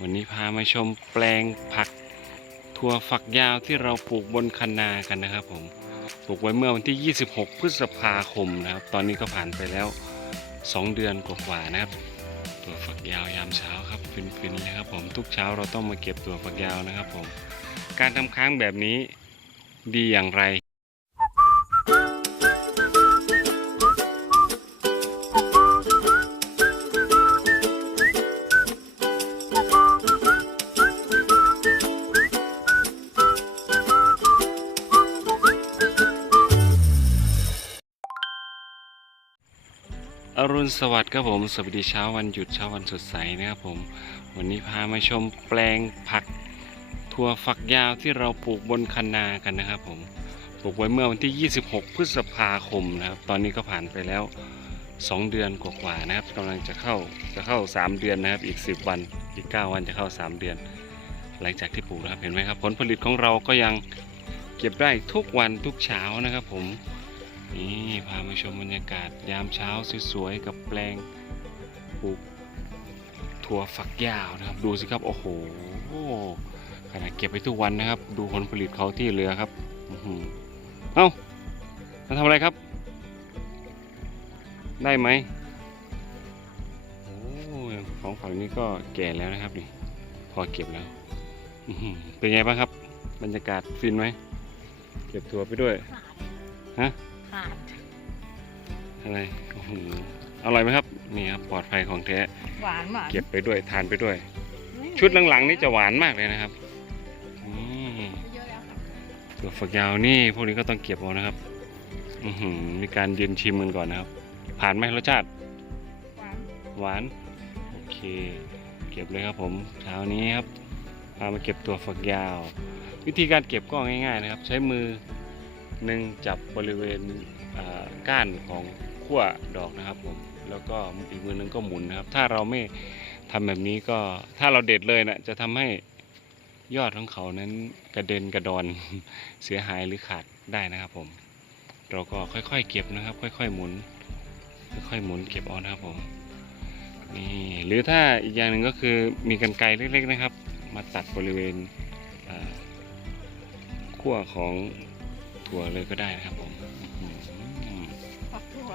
วันนี้พามาชมแปลงผักถั่วฝักยาวที่เราปลูกบนคันนากันนะครับผมปลูกไว้เมื่อวันที่ 26 พฤษภาคมนะครับ ตอนนี้ก็ผ่านไปแล้ว 2 เดือนกว่าๆนะครับถั่วฝักยาวยามเช้าครับฟินๆเลยครับผมทุกเช้าเราต้องมาเก็บถั่วฝักยาวนะครับผมการทำค้างแบบนี้ดีอย่างไร สวัสดิ์ครับผมสวัสดีเช้าวันหยุดเช้าวันสดใสนะครับผม วันนี้พามาชมแปลงผักถั่วฝักยาวที่เราปลูกบนคันนากันนะครับผมปลูกไว้เมื่อวันที่ 26 พฤษภาคมนะครับ ตอนนี้ก็ผ่านไปแล้ว 2 เดือนกว่าๆนะครับกำลังจะเข้าจะเข้า 3 เดือนนะครับ อีก 10 วันอีก 9 วันจะเข้า 3 เดือน หลังจากที่ปลูกนะครับเห็นไหมครับ ผลผลิตของเราก็ยังเก็บได้ทุกวันทุกเช้านะครับผม นี่พามาชมบรรยากาศยามเช้าสวยๆกับแปลงปลูกถั่วฝักยาวนะครับ ดูสิครับโอ้โหขนาดเก็บไปทุกวันนะครับ ดูผลผลิตเขาที่เหลือครับอื้อหือเอ้ามาทำอะไรครับ ได้ไหมโอ้ของฝั่งนี้ก็แก่แล้วนะครับนี่พอเก็บแล้วเป็นไงบ้างครับ บรรยากาศฟินไหมเก็บถั่วไปด้วยฮะาดอะไรโอ้โหอร่อยไหมครับ นี่ครับปลอดภัยของแท้ หวานหวานเก็บไปด้วยทานไปด้วย ชุดหลังๆนี่จะหวานมากเลยนะครับนี่เยอะแล้วค่ะตัวฝักยาวนี่พวกนี้ก็ต้องเก็บเอานะครับ อือหือมีการยืนชิมกันก่อนนะครับ ผ่านไหมรสชาติ หวานหวาน โอเค เก็บเลยครับผมเช้านี้ครับพามาเก็บตัวฝักยาว วิธีการเก็บก็ง่ายๆนะครับ ใช้มือ หนึ่งจับบริเวณก้านของขั้วดอกนะครับผมแล้วก็อีกมือหนึงก็หมุนนะครับ ถ้าเราไม่ทำแบบนี้ก็ถ้าเราเด็ดเลยนะจะทำให้ยอดของเขานั้นกระเด็นกระดอนเสียหายหรือขาดได้นะครับผม เราก็ค่อยๆเก็บนะครับ ค่อยๆหมุน ค่อยๆหมุนเก็บเอานะครับผมนี่หรือถ้าอีกอย่างหนึ่งก็คือมีกันไกรเล็กๆนะครับ มาตัดบริเวณขั้วของ ถั่วเลยก็ได้นะครับผมอื้อหือฝักถั่ว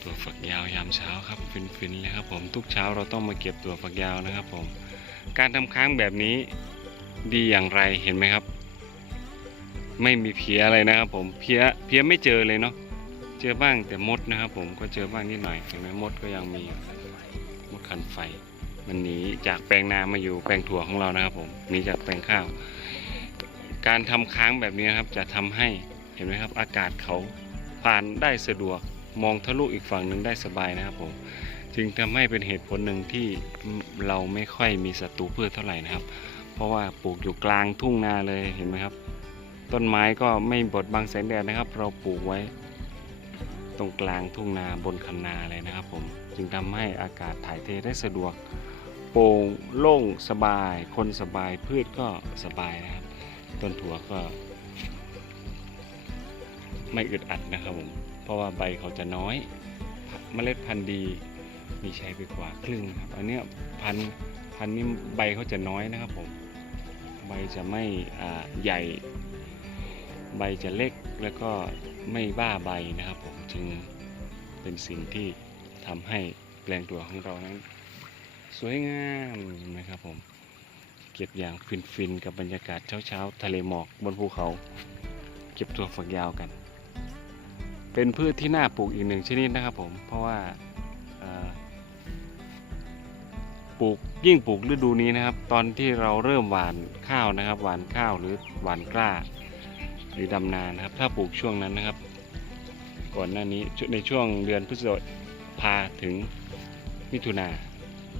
ถั่วฝักยาวยามเช้าครับฟินๆเลยครับผมทุกเช้าเราต้องมาเก็บถั่วฝักยาวนะครับผมการทำค้างแบบนี้ดีอย่างไรเห็นไหมครับ ไม่มีเพี้ยอะไรนะครับ ผมเพี้ยเพี้ยไม่เจอเลยเนาะเจอบ้างแต่มดนะครับ ผมก็เจอบ้างนิดหน่อยเห็นไหมมดก็ยังมีมดคันไฟ มันหนีจากแปลงนามาอยู่แปลงถั่วของเรานะครับ ผมหนีจากแปลงข้าว การทำค้างแบบนี้นะครับจะทำให้เห็นไหมครับอากาศเขาผ่านได้สะดวกมองทะลุอีกฝั่งหนึ่งได้สบายนะครับผมจึงทำให้เป็นเหตุผลหนึ่งที่เราไม่ค่อยมีศัตรูพืชเท่าไหร่นะครับ เพราะว่าปลูกอยู่กลางทุ่งนาเลยเห็นไหมครับ ต้นไม้ก็ไม่บดบังแสงแดดนะครับ เราปลูกไว้ ตรงกลางทุ่งนาบนคันนาเลยนะครับผมจึงทำให้อากาศถ่ายเทได้สะดวก โปร่งโล่งสบาย คนสบายพืชก็สบายนะครับ ต้นถั่วก็ไม่อึดอัดนะครับผม เพราะว่าใบเขาจะน้อย เมล็ดพันธุ์ดีมีใช้ไปกว่าครึ่งครับ อันเนี้ยพันธุ์พันธุ์นี้ใบเขาจะน้อยนะครับผม ใบจะไม่อ่าใหญ่ ใบจะเล็กแล้วก็ไม่บ้าใบนะครับผม จึงเป็นสิ่งที่ทำให้แปลงตัวของเรานั้น สวยงามนะครับผม เก็บอย่างฟินๆกับบรรยากาศเช้าๆทะเลหมอกบนภูเขา เก็บตัวฝักยาวกัน เป็นพืชที่น่าปลูกอีกหนึ่งชนิดนะครับผมเพราะว่าปลูกยิ่งปลูกฤดูนี้นะครับ ตอนที่เราเริ่มหว่านข้าวนะครับ หว่านข้าวหรือหว่านกล้า หรือดำนานะครับ ถ้าปลูกช่วงนั้นนะครับ ก่อนหน้านี้ในช่วงเดือนพฤษภาถึงมิถุนา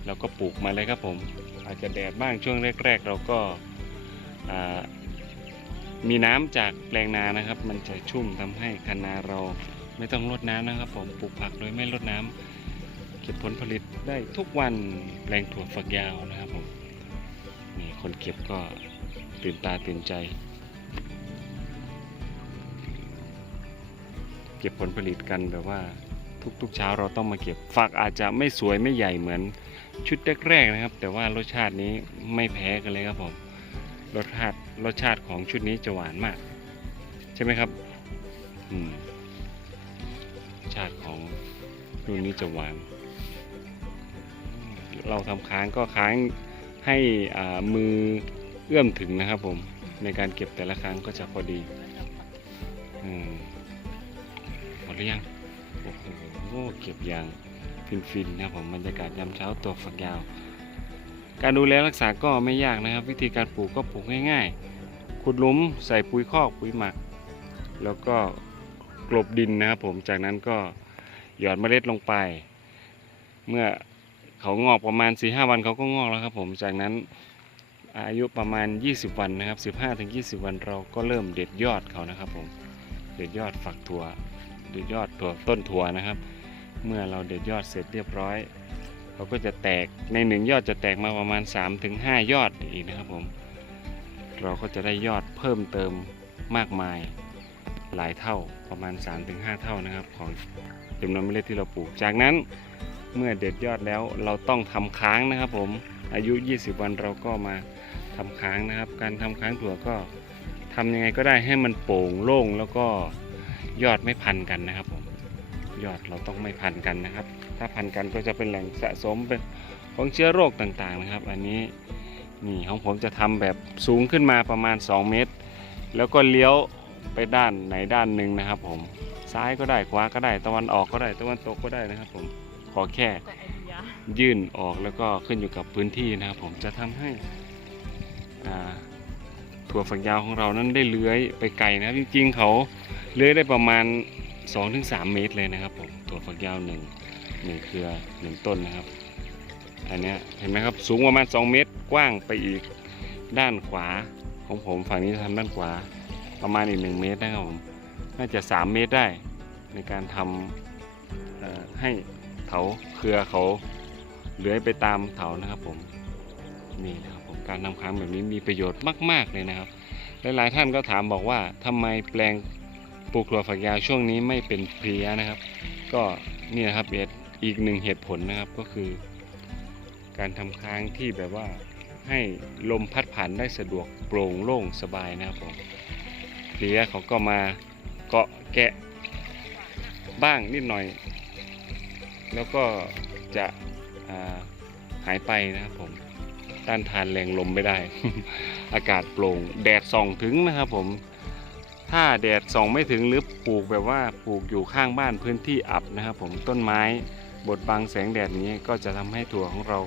เราก็ปลูกมาเลยครับผม อาจจะแดดบ้างช่วงแรก ๆ เราก็มีน้ำจากแปลงนานะครับ มันจะชุ่มทำให้คะนาเราไม่ต้องรดน้ำนะครับ ผมปลูกผักโดยไม่รดน้ำเก็บผลผลิตได้ทุกวันแปลงถั่วฝักยาวนะครับผมนี่คนเก็บก็ตื่นตาตื่นใจ เก็บผลผลิตกันแบบว่าทุกๆเช้าเราต้องมาเก็บฝักอาจจะไม่สวยไม่ใหญ่เหมือน ชุดแรกๆนะครับ แต่ว่ารสชาตินี้ไม่แพ้กันเลยครับผมรสชาติรสชาติของชุดนี้จะหวานมาก ใช่ไหมครับอืมรสชาติของรุ่นนี้จะหวาน เราทำค้างก็ค้างให้มือเอื้อมถึงนะครับผมในการเก็บแต่ละครั้งก็จะพอดีอืมหมดหรือยังโอ้โหเก็บยาง ฟินๆนะครับผมบรรยากาศยามเช้าตัวฝักยาว การดูแลรักษาก็ไม่ยากนะครับ วิธีการปลูกก็ปลูกง่ายๆ ขุดหลุมใส่ปุ๋ยคอกปุ๋ยหมัก แล้วก็กลบดินนะครับผมจากนั้นก็หยอดเมล็ดลงไป เมื่อเขางอกประมาณ4-5วันเขาก็งอกแล้วครับผมจากนั้นอายุประมาณ 20 วันนะครับ 15-20 วันเราก็เริ่มเด็ดยอดเขานะครับผมเด็ดยอดฝักถั่วเด็ดยอดถั่วต้นถั่วนะครับ เมื่อเราเด็ดยอดเสร็จเรียบร้อยเขาก็จะแตกในหนึ่งยอดจะแตกมาประมาณ 3-5 ยอดอีกนะครับผมเราก็จะได้ยอดเพิ่มเติมมากมายหลายเท่าประมาณ 3-5 เท่านะครับของจำนวนเมล็ดที่เราปลูก จากนั้นเมื่อเด็ดยอดแล้วเราต้องทำค้างนะครับผมอายุ 20 วันเราก็มาทำค้างนะครับ การทำค้างถั่วก็ทำยังไงก็ได้ให้มันโป่งโล่งแล้วก็ยอดไม่พันกันนะครับผม ยอดเราต้องไม่พันกันนะครับ ถ้าพันกันก็จะเป็นแหล่งสะสมเป็นของเชื้อโรคต่างๆนะครับ อันนี้นี่ของผมจะทำแบบสูงขึ้นมาประมาณ 2 เมตร แล้วก็เลี้ยวไปด้านไหนด้านหนึ่งนะครับ ผมซ้ายก็ได้ขวาก็ได้ตะวันออกก็ได้ตะวันตกก็ได้นะครับ ผมขอแค่ยื่นออกแล้วก็ขึ้นอยู่กับพื้นที่นะครับ ผมจะทำให้ถั่วฝักยาวของเรานั้นได้เลื้อยไปไกลนะครับจริงๆเขาเลื้อยได้ประมาณ 2-3 เมตรเลยนะครับผมถั่วฝักยาวหนึ่งหนึ่งเครือหนึ่งต้นนะครับ อันนี้เห็นไหมครับสูงประมาณ 2 เมตรกว้างไปอีกด้านขวาของผมฝั่งนี้จะทำด้านขวาประมาณอีก 1 เมตรนะครับผมน่าจะ 3 เมตรได้ในการทำเอ่อให้เถาเครือเขาเลื้อยไปตามเถานะครับผมนี่นะครับผมการทำค้างแบบนี้มีประโยชน์มาก ๆเลยนะครับ หลายๆท่านก็ถามบอกว่าทำไมแปลง ปลูกถั่วฝักยาวช่วงนี้ไม่เป็นเพลี้ยนะครับ ก็นี่นะครับเอีกหนึ่งเหตุผลนะครับก็คือ การทำค้างที่แบบว่าให้ลมพัดผ่านได้สะดวกโปร่งโล่งสบายนะครับผมเพลี้ยเขาก็มาเกาะแกะบ้างนิดหน่อย แล้วก็จะาหายไปนะครับผมต้านทานแรงลมไม่ได้ อากาศโปร่งแดดส่องถึงนะครับผม ถ้าแดดส่องไม่ถึงหรือปลูกแบบว่าปลูกอยู่ข้างบ้านพื้นที่อับนะครับ ผมต้นไม้บดบังแสงแดดนี้ก็จะทำให้ถั่วของเรา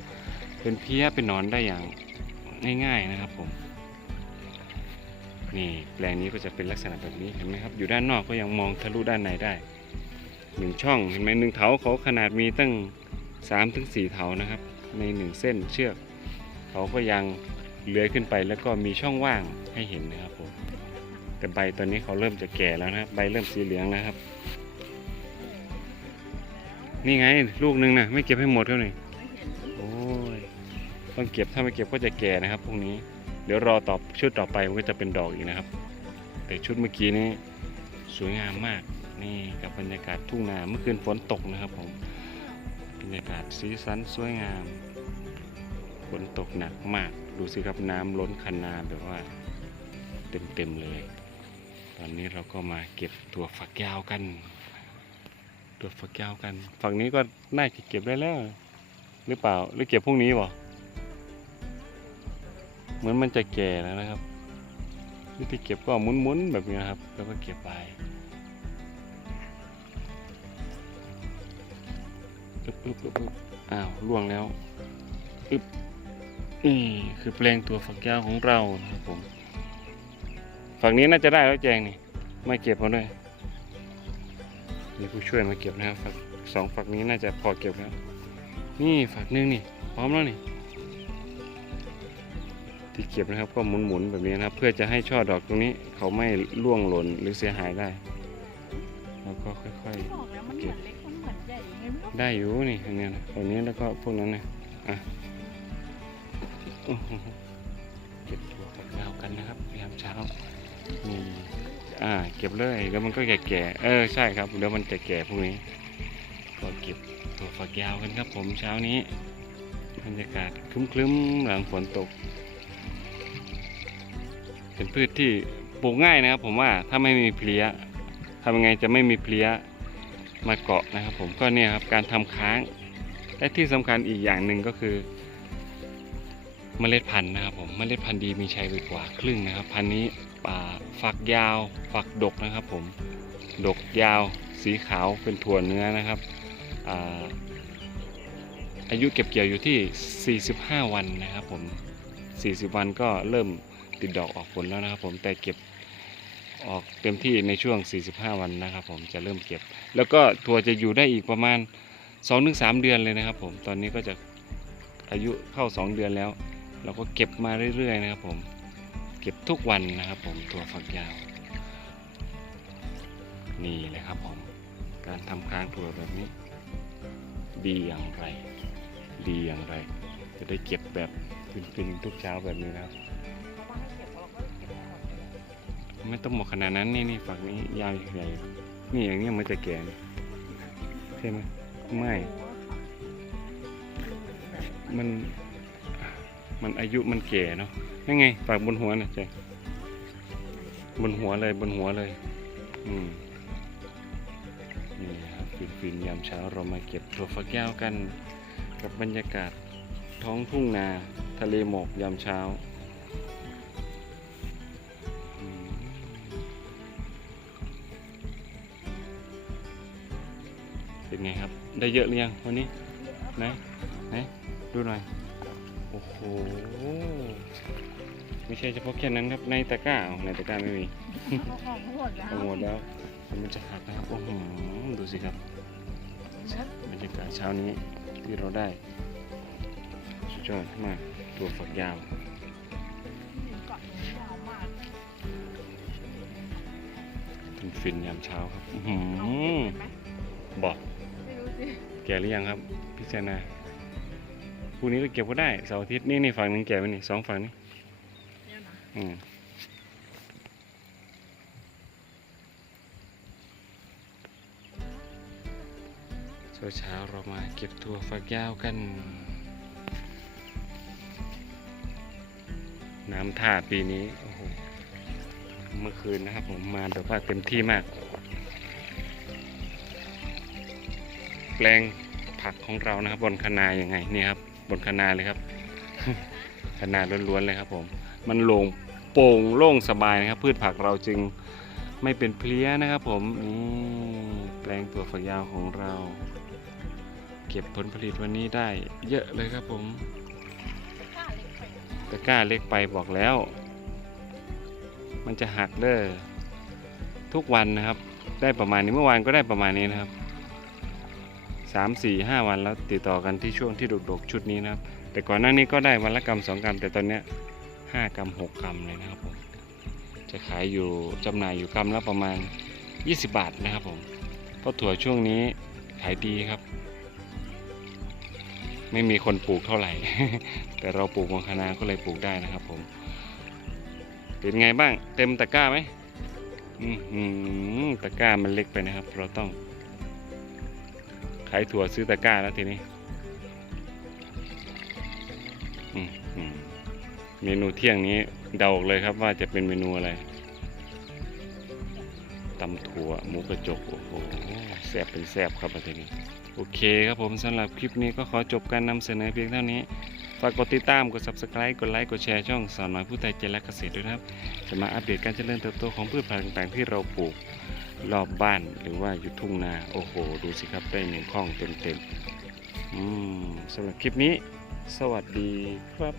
เป็นเพี้ยเป็นนอนได้อย่างง่ายๆนะครับผมนี่แปลงนี้ก็จะเป็นลักษณะแบบนี้เห็นไหมครับ อยู่ด้านนอกก็ยังมองทะลุด้านในได้หนึ่งช่องเห็นไหมหนึ่งเถาเขาขนาดมีตั้ง3าถึงสเถานะครับ ในหนึ่งเส้นเชือกเขาก็ยังเลื้อยขึ้นไปแล้วก็มีช่องว่างให้เห็นนะครับผม แต่ใบตอนนี้เขาเริ่มจะแก่แล้วนะครับใบเริ่มสีเหลืองแล้วครับ นี่ไงลูกหนึงนะไม่เก็บให้หมดเท่านี้โอ้ยต้องเก็บถ้าไม่เก็บก็จะแก่นะครับพวกนี้ เดี๋ยวรอตอบชุดต่อไปมันก็จะเป็นดอกอีกนะครับ แต่ชุดเมื่อกี้นี้สวยงามมากนี่กับบรรยากาศทุ่งนาเมื่อคืนฝนตกนะครับผมบรรยากาศสีสันสวยงามฝนตกหนักมาก ดูสิครับน้ำล้นคันนาแบบว่า เต็มๆเลย ตอนนี้เราก็มาเก็บตัวฝักยาวกัน ตัวฝักยาวกัน ฝั่งนี้ก็น่าจะเก็บได้แล้ว หรือเปล่า หรือเก็บพรุ่งนี้บ่เหมือนมันจะแก่แล้วนะครับ วิธีเก็บก็มุนๆแบบนี้นะครับ แล้วก็เก็บไปอึบอึบอึบอึบอ้าวล่วงแล้วอึบนี่คือแปลงตัวฝักยาวของเรานะครับผม ฝั่งนี้น่าจะได้แล้วแจงนี่ไม่เก็บเขาด้วยมีผู้ช่วยมาเก็บนะครับฝักสองฝักนี้น่าจะพอเก็บแล้ว นี่ฝักหนึงนี่ พร้อมแล้วนี่ ที่เก็บนะครับก็หมุนๆแบบนี้นะครับ เพื่อจะให้ช่อดอกตรงนี้ เขาไม่ร่วงหล่นหรือเสียหายได้ แล้วก็ค่อยๆบอกแล้วมันเหมือนเล็กมันเหมือนใหญ่ยังไงไม่รู้ได้อยู่นี่อันเนี้ยนะตรงนี้แล้วก็พวกนั้นนะอะอื้อหือเก็บถั่วฝักยาวกันนะครับยามเช้า นี่อ่า เก็บเลยแล้วมันก็แก่ๆเออใช่ครับเดี๋ยวมันจะแก่พวกนี้ก็เก็บถั่วฝักยาวกันครับผมเช้านี้บรรยากาศครึ้มๆหลังฝนตก เป็นพืชที่ปลูกง่ายนะครับ ผมว่าถ้าไม่มีเพลี้ยทำยังไงจะไม่มีเพลี้ยมาเกาะนะครับ ผมก็เนี่ยครับการทำค้าง และที่สำคัญอีกอย่างหนึ่งก็คือ เมล็ดพันธุ์นะครับผมเมล็ดพันธุ์ดีมีชัยไปกว่าครึ่งนะครับ พันธุ์นี้ ป่าฝักยาว ฝักดกนะครับผม ดกยาวสีขาวเป็นถั่วเนื้อนะครับอาอายุเก็บเกี่ยวอยู่ที่ 45 วันนะครับผม 40 วันก็เริ่มติดดอกออกผลแล้วนะครับผมแต่เก็บออกเต็มที่ในช่วง 45 วันนะครับผมจะเริ่มเก็บ แล้วก็ถั่วจะอยู่ได้อีกประมาณ 2-3 เดือนเลยนะครับผมตอนนี้ก็จะอายุเข้า 2 เดือนแล้ว เราก็เก็บมาเรื่อยๆนะครับผม เก็บทุกวันนะครับ ผมถั่วฝักยาว นี่เลยครับผมการทำค้างถั่วแบบนี้ ดีอย่างไร ดีอย่างไร จะได้เก็บแบบฟินๆทุกเช้าแบบนี้นะครับไม่ต้องหมดขนาดนั้นนี่นี่ฝักนี้ยาวใหญ่นี่อย่างเงี้ยมันจะแก่ใช่ไหมไม่ มัน มันอายุมันแก่เนาะนั่นไงฝากบนหัวนะเจ๊บนหัวเลยบนหัวเลย อืมนี่ครับฟินๆยามเช้าเรามาเก็บถั่วฝักยาวกัน กับบรรยากาศท้องทุ่งนาทะเลหมอกยามเช้าเป็นไงครับ ได้เยอะหรือยังวันนี้ ไหน ไหน ดูหน่อย อ้โห ไม่ใช่เฉพาะแค่นั้นครับ ในตะกร้าเอาในตะกร้าไม่มีเอาออกทั้งหมดแล้วเอาหมดแล้วมันจะหักนะครับ โอ้โห ดูสิครับ บรรยากาศเช้านี้ที่เราได้ สุดยอดมาก ตัวฝักยาว เกาะนี้ยาวมากเป็นฟินยามเช้าครับ อื้อหืเอาเก็บอเป็นไหมบอก ไม่รู้สิ แก่หรือยังครับ พิจารณา พรุ่งนี้ก็เก็บก็ได้เสาร์อาทิตย์นี่นี่ฝั่งหนึงแก่ไปนี่สองฝั่งนี่เนี่ยนะอืมเช้าเช้าเรามาเก็บถั่วฝักยาวกัน น้ำท่าปีนี้โอ้โหเมื่อคืนนะครับผมมาแบบว่าเต็มที่มาก แปลงผักของเรานะครับบนคะนายังไงนี่ครับ บนคะนาเลยครับคะนาล้วนๆเลยครับผม มันโล่งโปร่งโล่งสบายนะครับ พืชผักเราจึงไม่เป็นเพลี้ยนะครับ ผมนี่แปลงตัวฝักยาวของเรา เก็บผลผลิตวันนี้ได้ เยอะเลยครับผมตะกร้าเล็กไปบอกแล้ว มันจะหักเด้อทุกวันนะครับ ได้ประมาณนี้เมื่อวานก็ได้ประมาณนี้นะครับ สามสี่ห้าวันแล้วติดต่อกันที่ช่วงที่ดกๆชุดนี้นะครับ แต่ก่อนหน้านี้ก็ได้วันละกรัมสองกรัมแต่ตอนนี้ยห้ากรัมหกกรัมเลยนะครับผมจะขายอยู่จำหน่ายอยู่กรัมละประมาณ 20 บาทนะครับผมเพราะถั่วช่วงนี้ขายดีครับ ไม่มีคนปลูกเท่าไหร่ แต่เราปลูกมังคณาก็เลยปลูกได้นะครับผมเป็นไงบ้างเต็มตะกร้าไหมอือหือตะกร้ามันเล็กไปนะครับ เราต้อง ขายถั่วซื้อตะกร้าแล้วทีนี้เมนูเที่ยงนี้เดาออกเลยครับว่าจะเป็นเมนูอะไรตำถั่วหมูกระจกโอ้โหแซ่บเป็นแซ่บครับทีนี้โอเคครับผมสำหรับคลิปนี้ก็ขอจบการนำเสนอเพียงเท่านี้ฝากกดติดตาม กด subscribe กดไลค์ กดแชร์ช่องสาวน้อยผู้ไทยใจรักเกษตรด้วยนะครับ จะมาอัปเดตการเจริญเติบโตของพืชพันธุ์ต่างๆที่เราปลูก รอบบ้านหรือว่าอยู่ทุ่งนา โอ้โห ดูสิครับได้หนึ่งข้องเต็มๆอืมสำหรับคลิปนี้ สวัสดีครับ